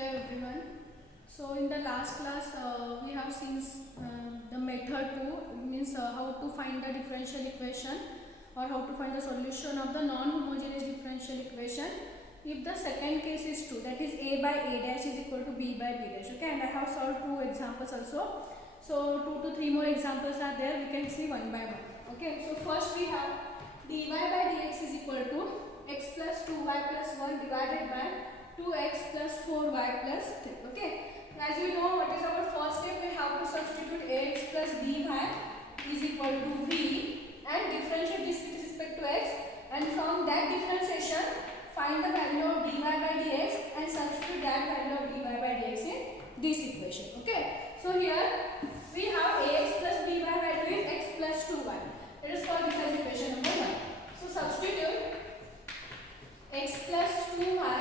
Hello everyone. So in the last class we have seen the method 2 means how to find the differential equation or how to find the solution of the non-homogeneous differential equation if the second case is true, that is a by a dash is equal to b by b dash. Okay, and I have solved 2 examples also. So 2 to 3 more examples are there, we can see one by one. Okay, so first we have dy by dx is equal to x plus 2y plus 1 divided by 2x plus 4y plus 3. Okay, as we know what is our first step, we have to substitute ax plus by is equal to v and differentiate this with respect to x, and from that differentiation find the value of dy by dx and substitute that value of dy by dx in this equation. Okay, so here we have ax plus by value is x plus 2y. Let us call this as equation number 1. So substitute x plus 2y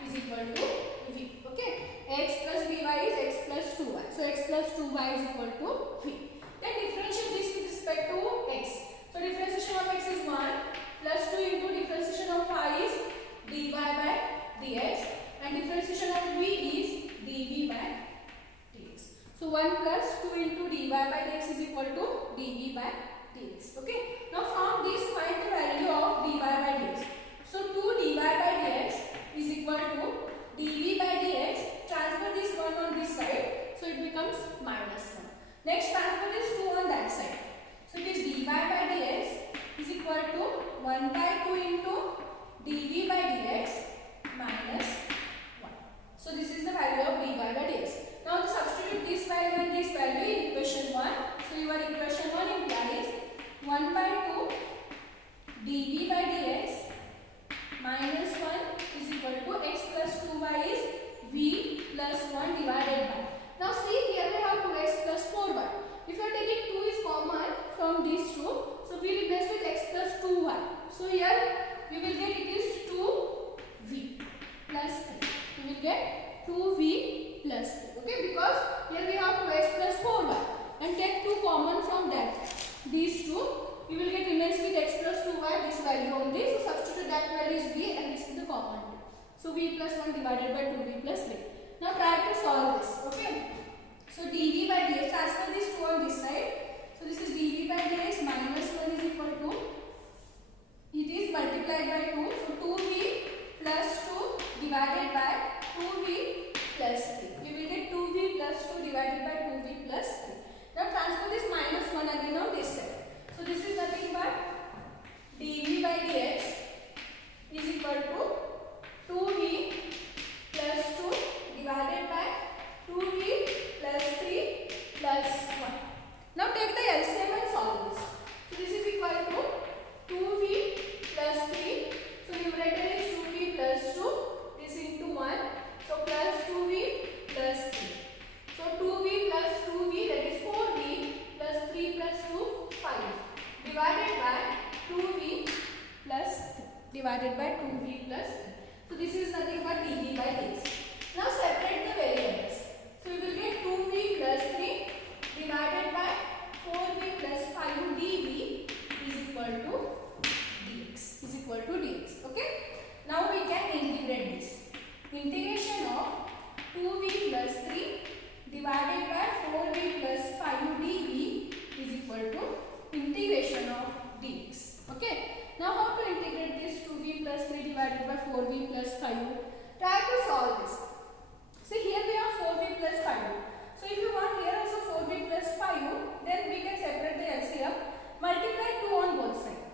is equal to v. Okay, x plus by is x plus 2y. So x plus 2y is equal to v. Then differentiate this with respect to x. So differentiation of x is 1 plus 2 into differentiation of y is dy by dx and differentiation of v is dv by dx. So 1 plus 2 into dy by dx is equal to dv by dx. Okay, now from this find the value of dy by dx. So 2 dy by dx is equal to dv by dx, transfer this 1 on this side, so it becomes minus 1. Next transfer this 2 on that side. So it is dy by dx is equal to 1 by 2 into dv by dx minus 1. So this is the value of dy by dx. Now substitute this value and this value in equation 1. So your equation 1 implies 1 by 2 dv by dx minus 1 is equal to x plus 2y is v plus 1 divided by. Now see here we have 2x plus 4y. If you are taking 2 is common from these two, so we replace with x plus 2y. So here we will get it is 2v plus 3. We will get 2v plus 3. Okay, because here we have 2x plus 4y and take 2 common from that. These two we will get remains with x plus 2y, this value only. So substitute that value is v and this is the common term. So v plus 1 divided by 2v plus 3. Now try to solve this. Okay, so dv by dx, transfer this 2 on this side. So this is dv by dx minus 1 is equal to, it is multiplied by 2. So 2v plus 2 divided by 2v plus 3. We will get 2v plus 2 divided by 2v plus 3. Now transfer this minus 1 again on this side. So this is nothing but dv by dx is equal to 2v plus 2 divided by 2v plus 3 plus 1. Now take the LCM and solve this. So this is equal to 2v plus 3. So numerator is 2v plus 2. This into 1. So plus 2v plus 3. So 2v plus 2v, that is 4v plus 3 plus 2, 5 divided by 2v plus 3 divided by 2v plus 3. So this is nothing but dv by dx. Now separate the variables. So we will get 2v plus 3 divided by 4v plus 5 dv is equal to dx. Is equal to dx. Okay. Now we can integrate this. Integration of 2v plus 3 divided by 4v plus 5 dv is equal to integration of dx. Okay. Now how to integrate this 2v plus 3 divided by 4v plus 5? Try to solve this. See here we have 4v plus 5. So if you want here also 4v plus 5, then we can separate the LCM. Multiply 2 on both sides.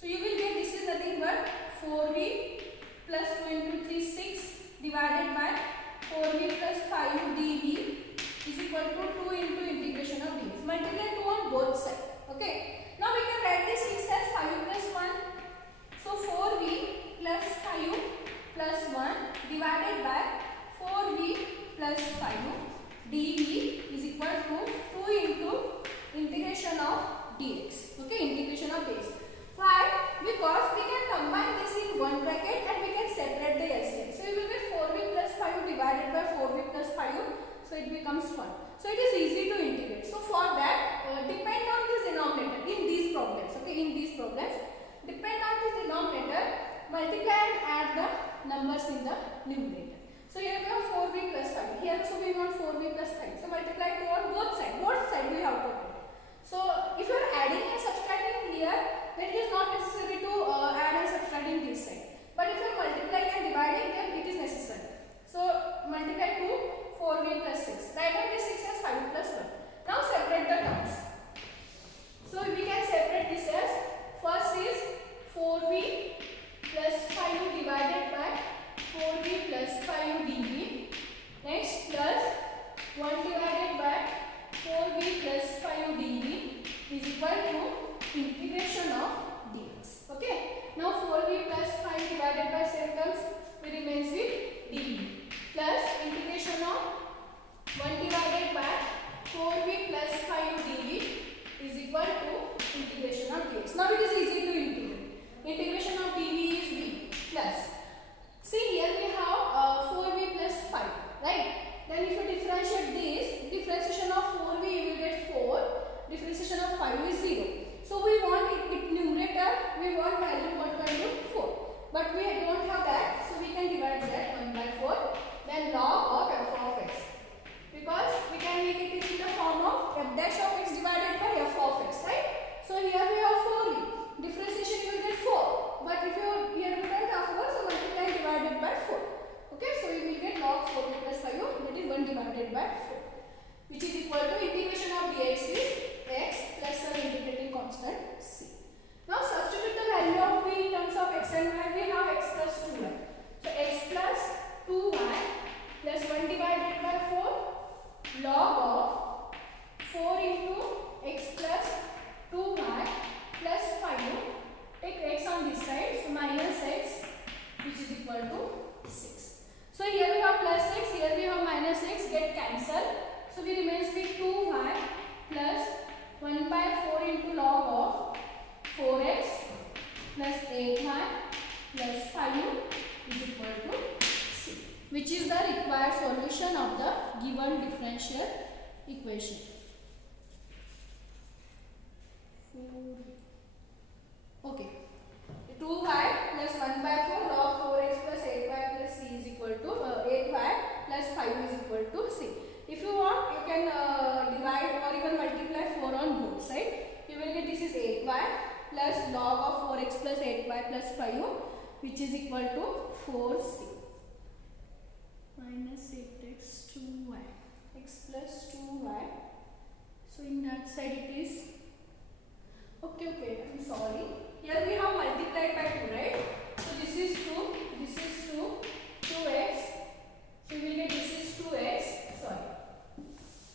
So you will get this is nothing but 4v plus 2 into 3, 6 divided by 4v plus 5 dv is equal to 2 into integration of dx. Multiply 2 on both sides. Okay. Now we can write this 6 as 5 plus 1. So 4v plus 5 plus 1 divided by 4v plus 5 dv is equal to 2 into integration of dx. Okay, integration of dx. Why? Because we can combine this in one bracket and we can separate the LCM. So you will get 4v plus 5 divided by 4v plus 5. So it becomes 1. So it is easy to integrate. So for that, depend on this denominator in these problems. Okay, in these problems, depend on this denominator, multiply and add the numbers in the numerator. So here we have 4v multiply 2 on both sides. Both sides we have to put. So if you are adding and subtracting here, then it is not necessary to add and subtracting this side. But if you are multiplying and dividing, then it is necessary. So multiply 2, 4v plus 6. Write down this 6 as 5 plus 1. Now separate the terms. So we can separate this as, first is 4v plus 5u divided by 4v plus 5u dv. Next plus 1 divided by 4v plus 5u dv is equal to integration of dx. Okay. Now 4v plus 5 divided by same terms we remains with dv plus integration of 1 divided by 4v plus 5u dv is equal to integration of dx. Now it is easy to integrate. Integration of dv is v plus. See here we have 4v plus 5, right? Then if you differentiate this, differentiation of 4v you will get 4, differentiation of 5 is 0. So we want it numerator, we want value what value 4. But we don't have that, so we can divide that 1 by 4. Then log of f of x. Because we can make it in the form of f dash of x divided by f of x, right? So here we have 4v. Differentiation you will get 4. But if you here we don't have 4, so multiply divided by 4. Okay, so we will get log 4v plus 5u, that is 1 divided by 4. Which is equal to integration of dx is x plus some integrating constant c. Now substitute the value of v in terms of x and y. We have x plus 2y. So x plus 2y plus 1 divided by 4 log of 4 into x plus 2y plus 5u. Take x on this side, so minus x, which is equal to 6. So here we have plus x, here we have minus x, get cancelled. So we remains with 2y plus 1 by 4 into log of 4x plus 8y plus 5u is equal to c, which is the required solution of the given differential equation. Okay. 2y plus 1 by 4 log 4x plus 8y plus c is equal to 8y plus 5 is equal to c. If you want, you can divide or even multiply 4 on both sides. You will get this is 8y plus log of 4x plus 8y plus 5 which is equal to 4c minus 8x 2y x plus 2y. So in that side it is okay, I'm sorry. Here we have multiplied by 2, right? So this is 2, this is 2, 2x. So we will get this is 2x, sorry.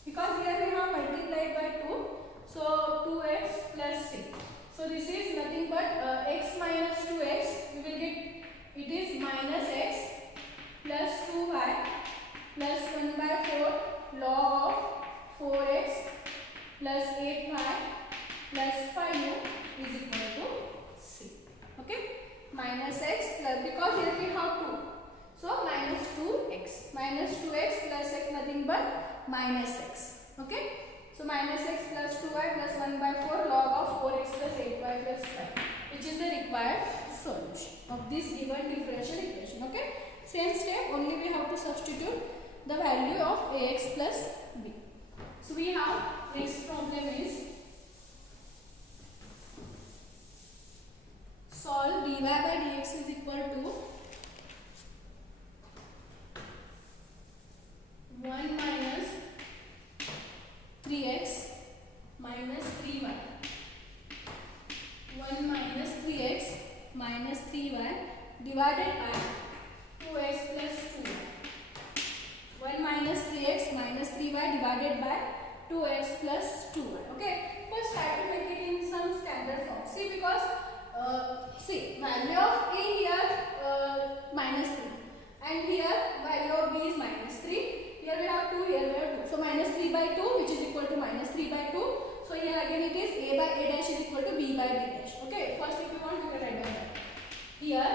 Because here we have multiplied by 2, so 2x plus c. So this is nothing but x minus 2x. We will get it is minus x plus 2y plus 1 by 4 log of 4x plus 8y plus 5u is equal to c. Okay, minus x plus, because here we have 2, so minus 2x. Minus 2x plus x nothing but minus x. Okay, so minus x plus 2y plus 1 by 4 log of 4x plus 8y plus 5, which is the required solution of this given differential equation. Okay, same step, only we have to substitute the value of ax plus b. So we have next problem is solve dy by dx is equal to 1 minus 3x minus 3y. 1 minus 3x minus 3y divided by 2x plus 2y. 1 minus 3x minus 3y divided by 2x plus 2y. Okay, first try to make it in some standard form. See, because see, value of a here minus 3 and here value of b is minus 3. Here we have 2, here we have 2. So minus 3 by 2 which is equal to minus 3 by 2. So here again it is a by a dash is equal to b by b dash. Okay, first if you want you can write down that. Here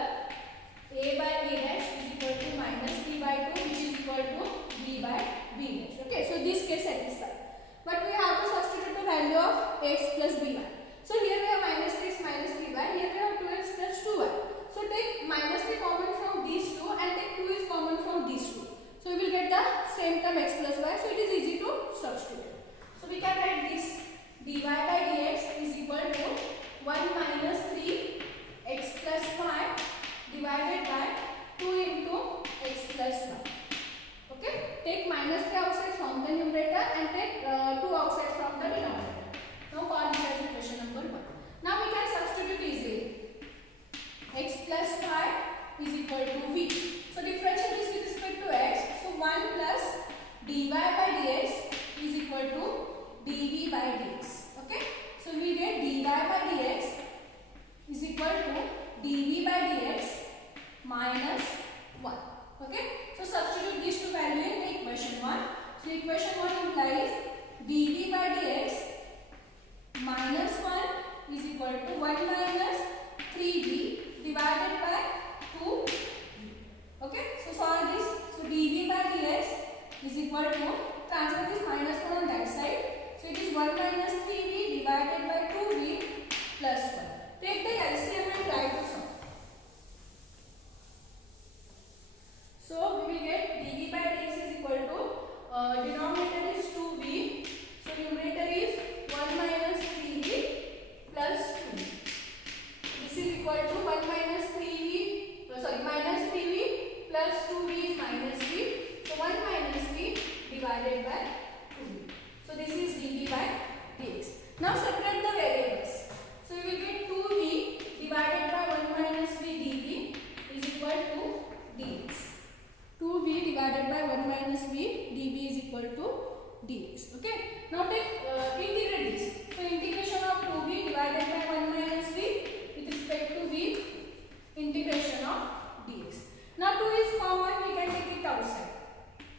a by a dash is equal to minus 3 by 2 which is equal to b by b dash. Okay, so this case satisfied. But we have to substitute the value of x plus by. So here we have minus 3x minus 3y, here we have 2x plus 2y. So take minus 3 common from these two and take 2 is common from these two. So we will get the same term x plus y, so it is easy to solve. So it is 1 minus 3v divided by 2v plus 1. Take the LCM and try to solve. So we will get dv by dx is equal to denominator is 2v. So numerator is 1 minus 3v plus 2. This is equal to 1 minus 3v, minus 3v plus 2v is minus v. So 1 minus v divided by 2v. So this is dv by dx. Now separate the variables. So we will get 2v divided by 1 minus v dv is equal to dx. 2v divided by 1 minus v dv is equal to dx. Okay. Now take integrate this. So integration of 2v divided by 1 minus v with respect to v, integration of dx. Now 2 is common, we can take it outside.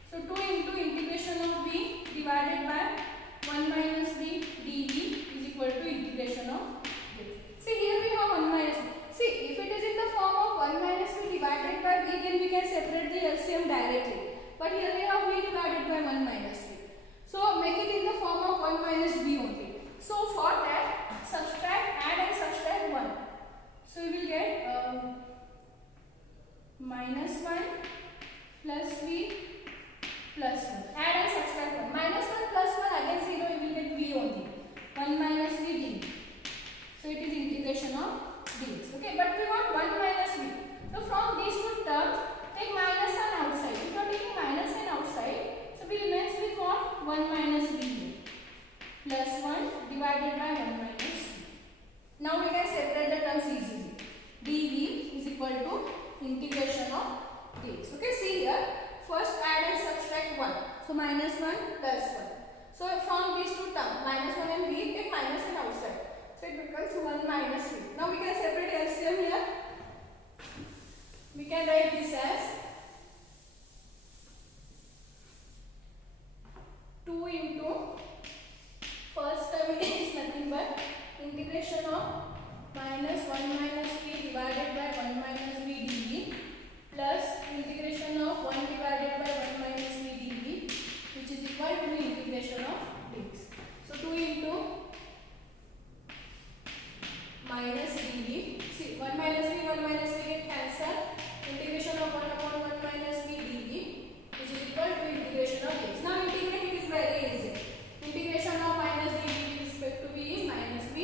So 2 into integration of v divided by 1 minus v dv is equal to integration of dx. See here we have 1 minus v. See if it is in the form of 1 minus v divided by v, then we can separate the LCM directly. But here we have v divided by 1 minus v. So make it in the form of 1 minus v only. So for that subtract, add and subtract 1. So we will get minus 1 plus v plus 1. Add and subtract 1. Minus 1 plus 1 again 0, we will get v only. 1 minus v dv. So it is integration of dx. Okay, but we want 1 minus v. So from these two terms, take minus and outside. If you are taking minus and outside, so we remains with what? 1 minus v plus 1 divided by 1 minus v. Now we can separate the terms easily. dv is equal to integration of dx. Okay, see here. First add and subtract 1. So minus 1 plus 1. So from these two terms, minus 1 and v, take minus and outside. So it becomes 1 minus v. Now we can separate LCM here. We can write this as 2 into first term is nothing but integration of minus 1 minus v divided by 1 minus v dv plus integration of 1 divided by 1 minus v dv, which is equal to integration of dx. So 2 into minus dv. See 1 minus v get cancelled. Integration of 1 upon 1 minus v dv, which is equal to integration of dx. Now integrate it is very easy. Integration of minus dv with respect to v is minus v.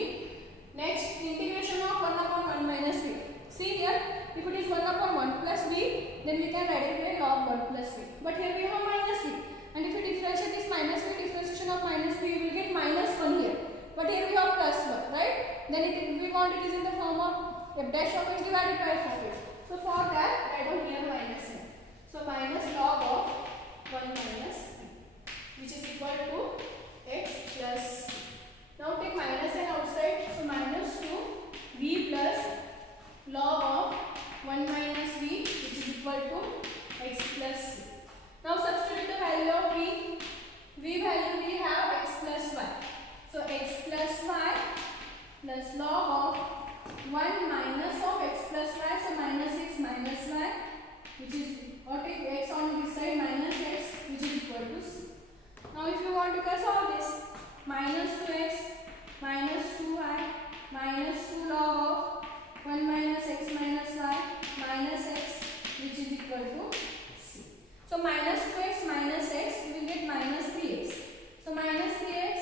Next integration of 1 upon 1 minus v. See here, if it is 1 upon 1 plus v, then we can write it by log 1 plus v. But here we have minus v, and if we differentiate this minus v, differentiation of minus v, we will get minus 1 here. But here we have plus 1, right? Then we want it is in the form of f dash of x divided by f of x. So for that, write down here minus n. So minus log of 1 minus v, which is equal to x plus c. Now take minus n outside. So minus 2 v plus log of 1 minus v, which is equal to x plus c. Now substitute the value of v. V value we have x plus y. So x plus y plus log of 1 minus of x plus y. So minus x minus y, which is, or take x on this side minus x, which is equal to c. Now if you want to solve this, minus 2x minus 2y minus 2 log of 1 minus x minus y minus x, which is equal to c. So minus 2x minus x, we will get minus 3x. So minus 3x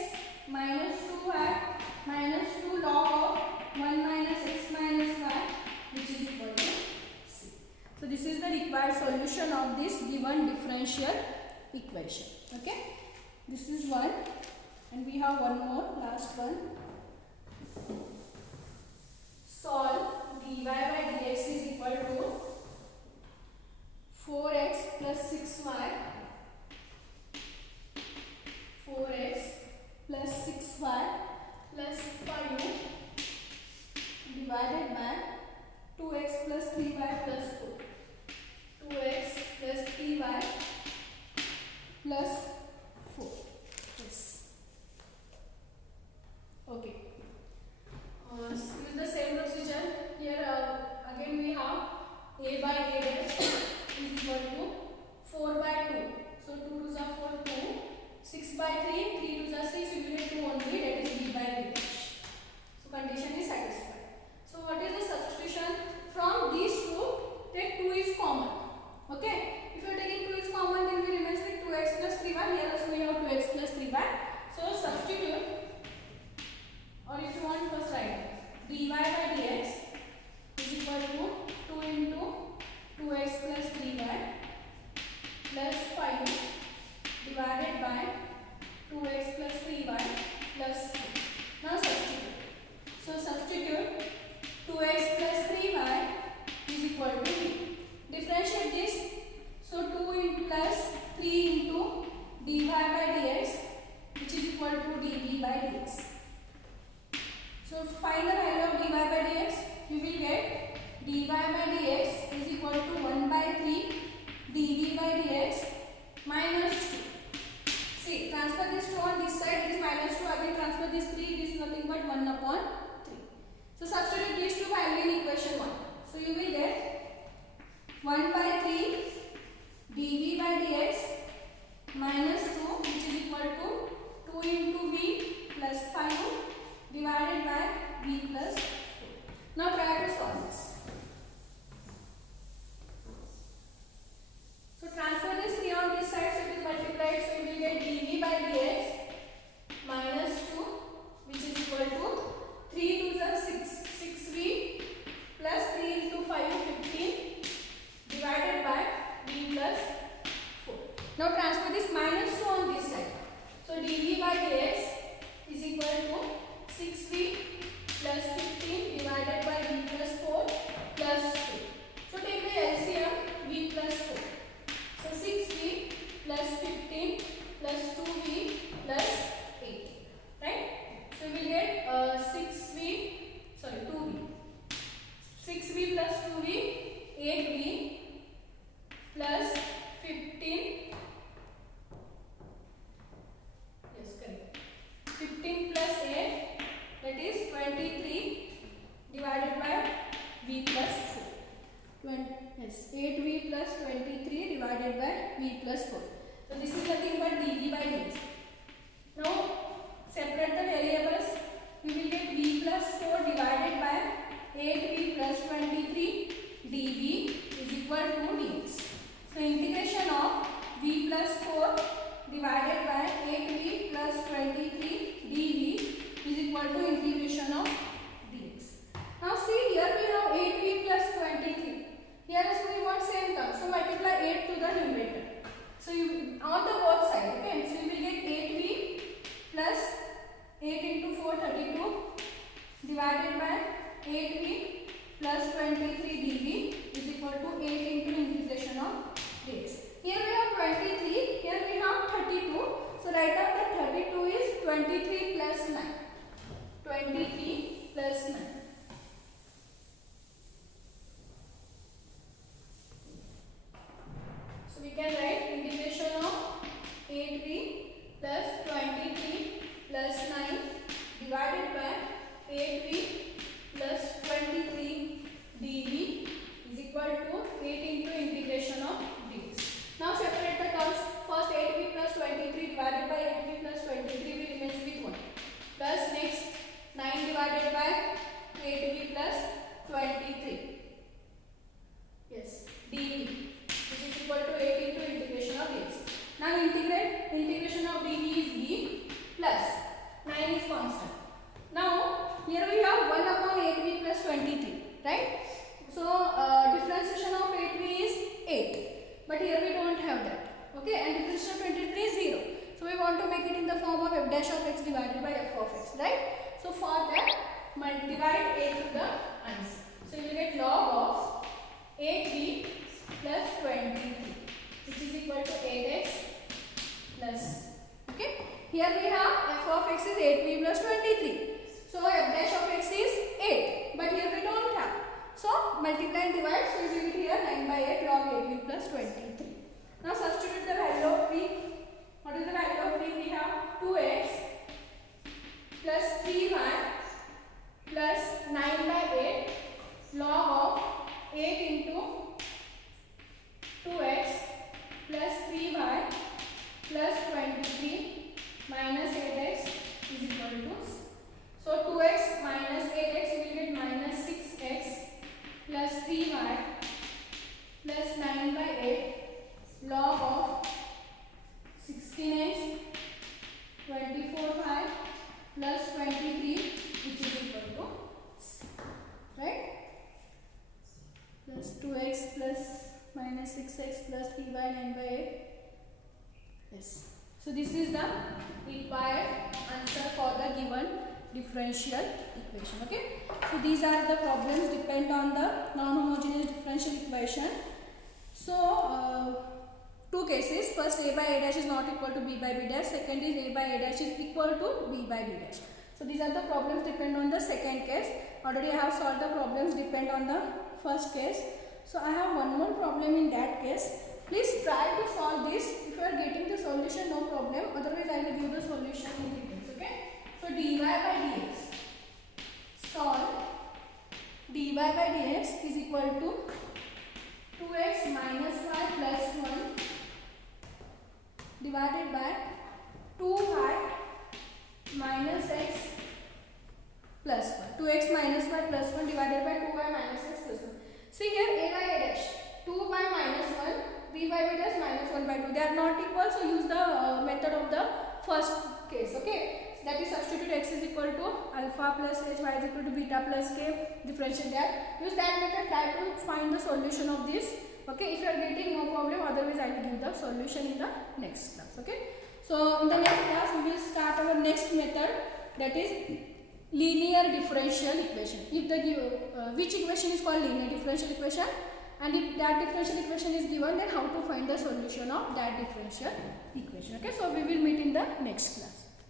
minus 2y minus 2 log of 1 minus x minus y, which is equal to c. So this is the required solution of this given differential equation. Okay, this is one, and we have one more, last one. Solve dy by dx is equal to 4x plus 6y, 4x plus 6y plus 5 divided by 2x plus 3y plus 4. 2x plus 3y plus 4. Yes. Okay. Use the same procedure. Here again we have a by a dash is equal to 4 by 2. So 2 2s are 4, 2. 6 by 3, 3 2s are 6, we will get 2 divided by 2x plus 3y plus 2. Now substitute. So substitute 2x plus 3y is equal to v. Differentiate this. So 2 in plus 3 into dy by dx, which is equal to dv by dx. So find the value of dy by dx. You will get dy by dx is equal to 1 by 3 dv by dx minus 2. See, transfer this 2 on this side, it is minus 2. Again transfer this 3, it is nothing but 1 upon 3. So substitute these two values in equation 1. So you will get 1 by 3 dv by dx minus 2, which is equal to 2 into v plus 5 divided by v plus 4. Now try to solve this. So transfer this 3 on this side, so it is multiplied, so you will get dv by dx minus 2, which is equal to 3 to the 6, 6v plus 3 into 5, 15 divided by v plus 4. Now transfer this minus 2 on this side. So dv by dx is equal to 6v plus 15 divided by v plus 4 plus 2. So take the LCM v plus 4. So 6v plus 15 plus 2v plus 8. Right? So we will get 2v. 6v plus 2v, 8v plus 15. Yes, correct. 15 plus 8, that is 23 divided by v plus 4. Yes, 8v plus 23 divided by v plus 4. So this is nothing but dv by dx. Now separate the variables. We will get v plus 4 divided by 8v plus 23 dv is equal to dx. So integration of v plus 4 divided by 8v plus 23 dv is equal to integration of dx. Now see, here we have 8v plus 23. Here also we want same term. So multiply 8 to the numerator. So you on the both side, okay. So you will get 8v plus 8 into 4, 32 divided by 8v plus 23 dv is equal to 8 into integration of dx. Here we have 23, here we have 32. So write down that 32 is 23 plus 9. 23 plus 9. So we can write integration of 8v plus 23 plus 9 divided by 8v plus 23 dv is equal to 8 into integration of dx. Now separate the terms. First 8v plus 23 divided by 8v plus 23 will remains with 1. Plus next 9 divided by 8v plus 23. Yes, dv, which is equal to 8 into integration of dx. Now integrate. Integration of dv is v plus 9 is constant. Now here we have 1 upon 8v plus 23, right? So differentiation of 8v is 8, but here we don't have that. Okay, and differentiation of 23 is 0. So we want to make it in the form of f dash of x divided by f of x, right? So for that, divide 8 to the answer. So you will get log of 8v plus 23, which is equal to 8x plus. Okay, here we have f of x is 8v plus 23. So f dash of x is 8, but here we don't have. So multiply and divide. So you will get here 9 by 8 log 8v plus 23. Now substitute the value of v. What is the value of v? We have 2x plus 3y plus 9 by 8 log of 8 into 2x plus 3y plus 23 minus 8x is equal to. So 2x minus 8x you will get minus 6x plus 3y plus 9 by 8 log of 16x 24y plus 23, which is equal to, right? Plus 2x plus minus 6x plus 3y 9 by 8. Yes. So this is the required answer for the given differential equation. Okay, so these are the problems depend on the non-homogeneous differential equation. So two cases, first a by a dash is not equal to b by b dash, second is a by a dash is equal to b by b dash. So these are the problems depend on the second case. Already I have solved the problems depend on the first case. So I have one more problem in that case. Please try to solve this. If you are getting the solution, no problem, otherwise I will give the solution in details. Okay, so dy by dx, solve dy by dx is equal to 2x minus y plus 1 divided by 2y minus x plus 1. 2x minus y plus 1 divided by 2y minus x plus 1. See here a by a dash, 2y minus 1, b by b dash minus 1 by 2. They are not equal, so use the method of the first case. Okay, so that is substitute x is equal to alpha plus h, y is equal to beta plus k, differentiate that. Use that method, try to find the solution of this. Okay, if you are getting, no problem, otherwise I will give the solution in the next class. Okay, so in the next class we will start our next method, that is linear differential equation. If the which equation is called linear differential equation, and if that differential equation is given, then how to find the solution of that differential equation. Okay, so we will meet in the next class.